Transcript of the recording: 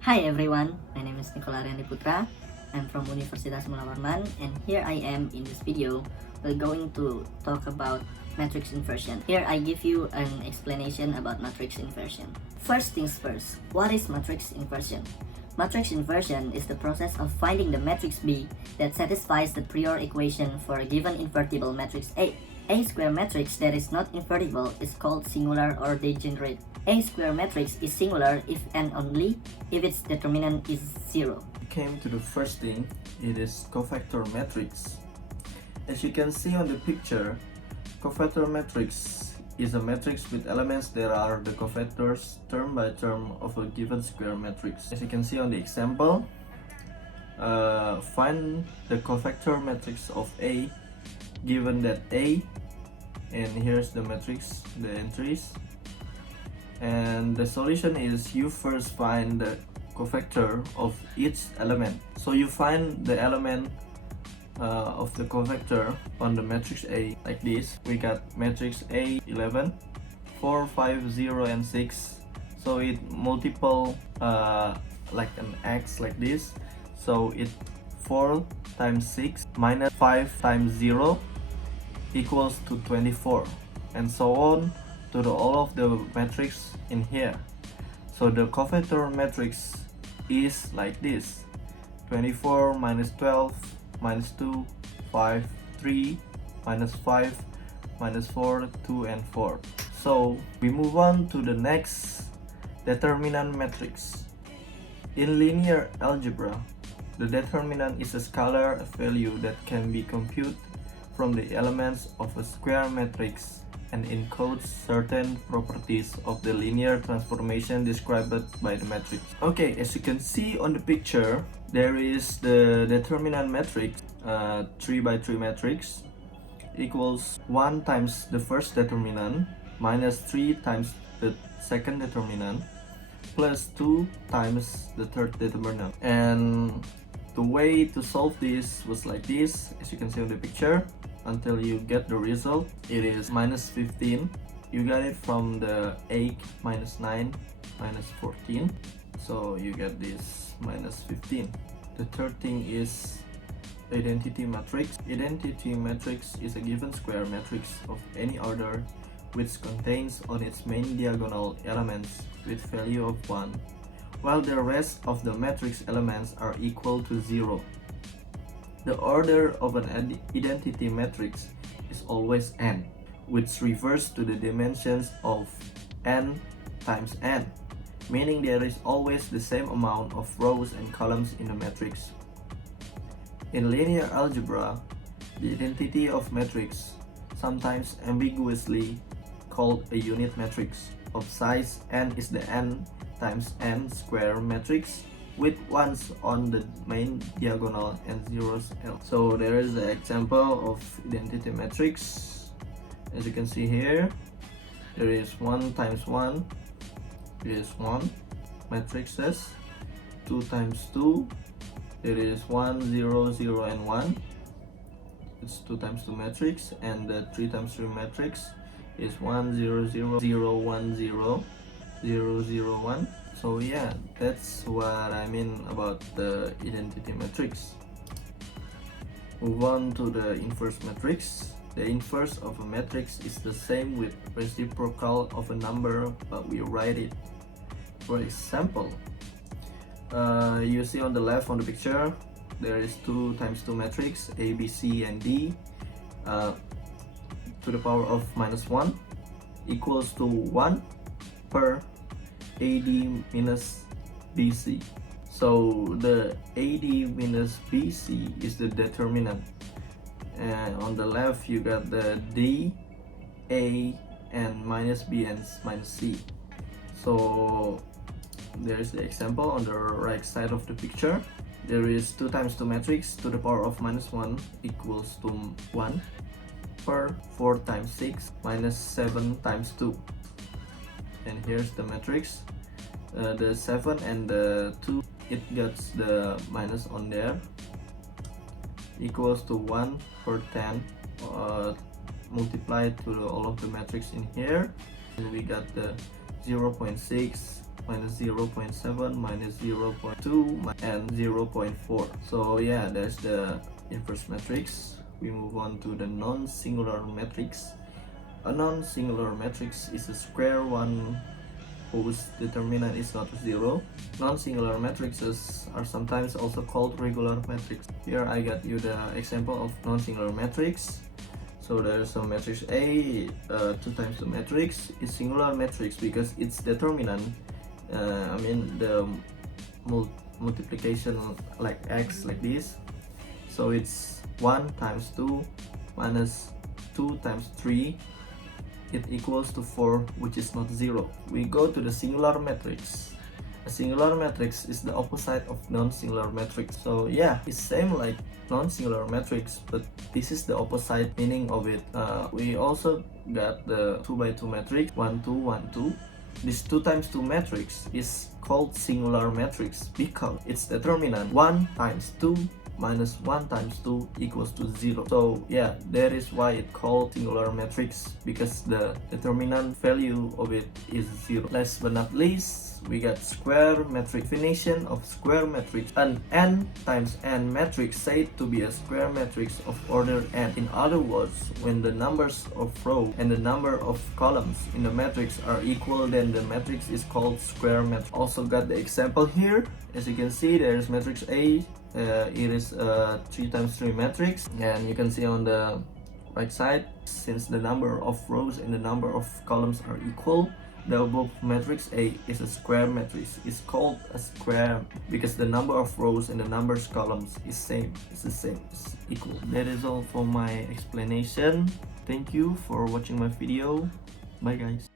Hi everyone, my name is Nicola Aryandi Putra. I'm from Universitas Mulawarman, and here I am in this video. We're going to talk about matrix inversion. Here I give you an explanation about matrix inversion. First things first, what is matrix inversion? Matrix inversion is the process of finding the matrix B that satisfies the prior equation for a given invertible matrix A. A square matrix that is not invertible is called singular or degenerate. A square matrix is singular if and only if its determinant is 0. We came to the first thing, it is cofactor matrix. As you can see on the picture, cofactor matrix is a matrix with elements that are the cofactors term by term of a given square matrix. As you can see on the example, find the cofactor matrix of A given that A, and here's the matrix, the entries. And the solution is you first find the cofactor of each element. So you find the element of the cofactor on the matrix A like this. We got matrix A 11, 4, 5, 0 and 6. So it multiple like an X like this. So it 4 times 6 minus 5 times 0 equals to 24, and so on to all of the matrix in here. So the cofactor matrix is like this: 24 minus 12 minus 2, 5, 3, minus 5, minus 4, 2 and 4. So we move on to the next determinant matrix. In linear algebra, the determinant is a scalar value that can be computed from the elements of a square matrix and encodes certain properties of the linear transformation described by the matrix. Okay, as you can see on the picture, there is the determinant matrix, 3 by 3 matrix, equals 1 times the first determinant minus 3 times the second determinant plus 2 times the third determinant. And the way to solve this was like this, as you can see on the picture. Until you get the result, it is minus 15. You got it from the 8 minus 9 minus 14. So you get this minus 15. The third thing is identity matrix. Identity matrix is a given square matrix of any order which contains on its main diagonal elements with value of 1, while the rest of the matrix elements are equal to 0. The order of an identity matrix is always n, which refers to the dimensions of n times n, meaning there is always the same amount of rows and columns in the matrix. In linear algebra, the identity of matrix, sometimes ambiguously called a unit matrix of size n, is the n times n square matrix with ones on the main diagonal and zeros elsewhere. So there is an example of identity matrix. As you can see here, there is 1 times 1 is 1 matrices, 2 times 2, there is 1, 0, 0 and 1, it's 2 times 2 matrix, and the 3 times 3 matrix is 1, 0, 0, 0, 1, 0, 0, 0, 1. So yeah, that's what I mean about the identity matrix. Move on to the inverse matrix. The inverse of a matrix is the same with reciprocal of a number, but we write it. For example, you see on the left on the picture, there is 2 times 2 matrix A, B, C and D to the power of minus 1 equals to 1 per AD minus BC. So the AD minus BC is the determinant, and on the left you got the D, A and minus B and minus C. So there is the example on the right side of the picture. There is 2 times 2 matrix to the power of minus 1 equals to 1 per 4 times 6 minus 7 times 2. And here's the matrix. The 7 and the 2, it gets the minus on there, equals to 1 per 10 multiplied to all of the matrix in here, and we got the 0.6 minus 0.7, minus 0.2, and 0.4. So yeah, that's the inverse matrix. We move on to the non-singular matrix. A non-singular matrix is a square one whose determinant is not 0. Non-singular matrices are sometimes also called regular matrix. Here I got you the example of non-singular matrix. So there's a matrix A, 2 times the matrix is singular matrix because its determinant, the multiplication like x like this. So it's 1 times 2 minus 2 times 3, it equals to 4, which is not 0. We go to the singular matrix. A singular matrix is the opposite of non-singular matrix. So yeah, it's same like non-singular matrix, but this is the opposite meaning of it. We also got the 2 by 2 matrix, 1 2 1 2. This 2 times 2 matrix is called singular matrix because its determinant 1 times 2 minus 1 times 2 equals to 0. So yeah, that is why it called singular matrix, because the determinant value of it is 0. Last but not least, we got square matrix. Definition of square matrix: an n times n matrix said to be a square matrix of order n. In other words, when the numbers of rows and the number of columns in the matrix are equal, then the matrix is called square matrix. Also got the example here. As you can see, there is matrix A. It is a 3 times 3 matrix, and you can see on the right side, since the number of rows and the number of columns are equal, the above matrix A is a square matrix. It's called a square because the number of rows and the number of columns is same. It's the same. It's equal. That is all for my explanation. Thank you for watching my video. Bye guys.